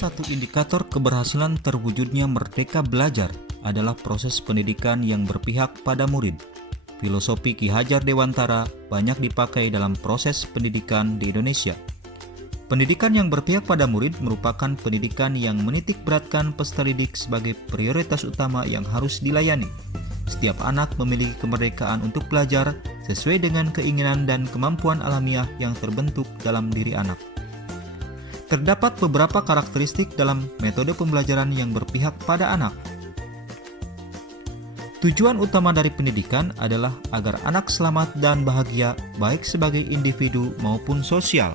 satu indikator keberhasilan terwujudnya merdeka belajar adalah proses pendidikan yang berpihak pada murid. Filosofi Ki Hajar Dewantara banyak dipakai dalam proses pendidikan di Indonesia. Pendidikan yang berpihak pada murid merupakan pendidikan yang menitik beratkan peserta didik sebagai prioritas utama yang harus dilayani. Setiap anak memiliki kemerdekaan untuk belajar sesuai dengan keinginan dan kemampuan alamiah yang terbentuk dalam diri anak. Terdapat beberapa karakteristik dalam metode pembelajaran yang berpihak pada anak. Tujuan utama dari pendidikan adalah agar anak selamat dan bahagia baik sebagai individu maupun sosial.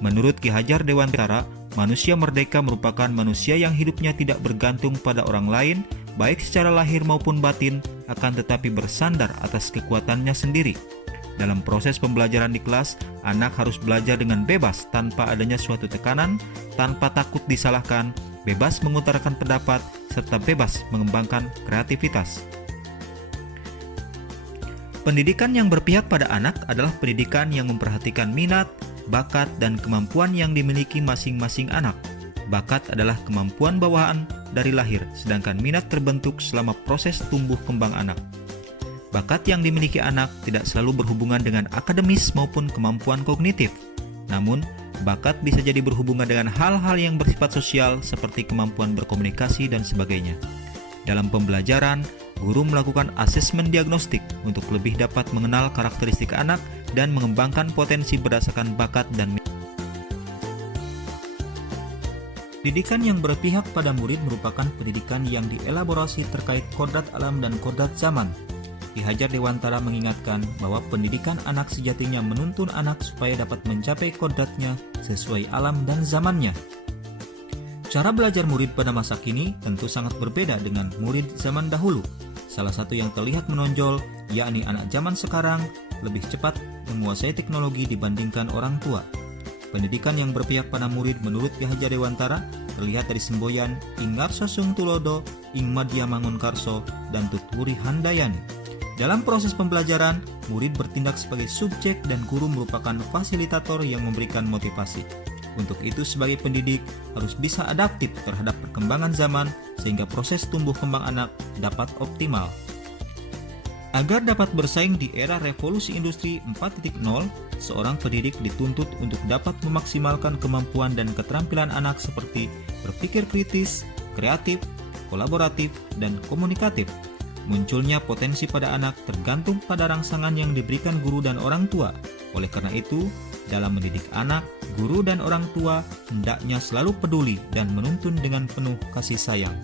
Menurut Ki Hajar Dewantara, manusia merdeka merupakan manusia yang hidupnya tidak bergantung pada orang lain, baik secara lahir maupun batin, akan tetapi bersandar atas kekuatannya sendiri. Dalam proses pembelajaran di kelas, anak harus belajar dengan bebas tanpa adanya suatu tekanan, tanpa takut disalahkan, bebas mengutarakan pendapat, serta bebas mengembangkan kreativitas. Pendidikan yang berpihak pada anak adalah pendidikan yang memperhatikan minat, bakat, dan kemampuan yang dimiliki masing-masing anak. Bakat adalah kemampuan bawaan dari lahir, sedangkan minat terbentuk selama proses tumbuh kembang anak. Bakat yang dimiliki anak tidak selalu berhubungan dengan akademis maupun kemampuan kognitif. Namun, bakat bisa jadi berhubungan dengan hal-hal yang bersifat sosial seperti kemampuan berkomunikasi dan sebagainya. Dalam pembelajaran, guru melakukan asesmen diagnostik untuk lebih dapat mengenal karakteristik anak dan mengembangkan potensi berdasarkan bakat dan minat. Pendidikan yang berpihak pada murid merupakan pendidikan yang dielaborasi terkait kodrat alam dan kodrat zaman. Ki Hajar Dewantara mengingatkan bahwa pendidikan anak sejatinya menuntun anak supaya dapat mencapai kodratnya sesuai alam dan zamannya. Cara belajar murid pada masa kini tentu sangat berbeda dengan murid zaman dahulu. Salah satu yang terlihat menonjol, yakni anak zaman sekarang lebih cepat menguasai teknologi dibandingkan orang tua. Pendidikan yang berpihak pada murid menurut Ki Hajar Dewantara terlihat dari semboyan Ing Ngarso Sung Tulodo, Ing Madya Mangunkarso, dan Tutwuri Handayani. Dalam proses pembelajaran, murid bertindak sebagai subjek dan guru merupakan fasilitator yang memberikan motivasi. Untuk itu, sebagai pendidik harus bisa adaptif terhadap perkembangan zaman sehingga proses tumbuh kembang anak dapat optimal. Agar dapat bersaing di era revolusi industri 4.0, seorang pendidik dituntut untuk dapat memaksimalkan kemampuan dan keterampilan anak seperti berpikir kritis, kreatif, kolaboratif, dan komunikatif. Munculnya potensi pada anak tergantung pada rangsangan yang diberikan guru dan orang tua. Oleh karena itu, dalam mendidik anak, guru dan orang tua hendaknya selalu peduli dan menuntun dengan penuh kasih sayang.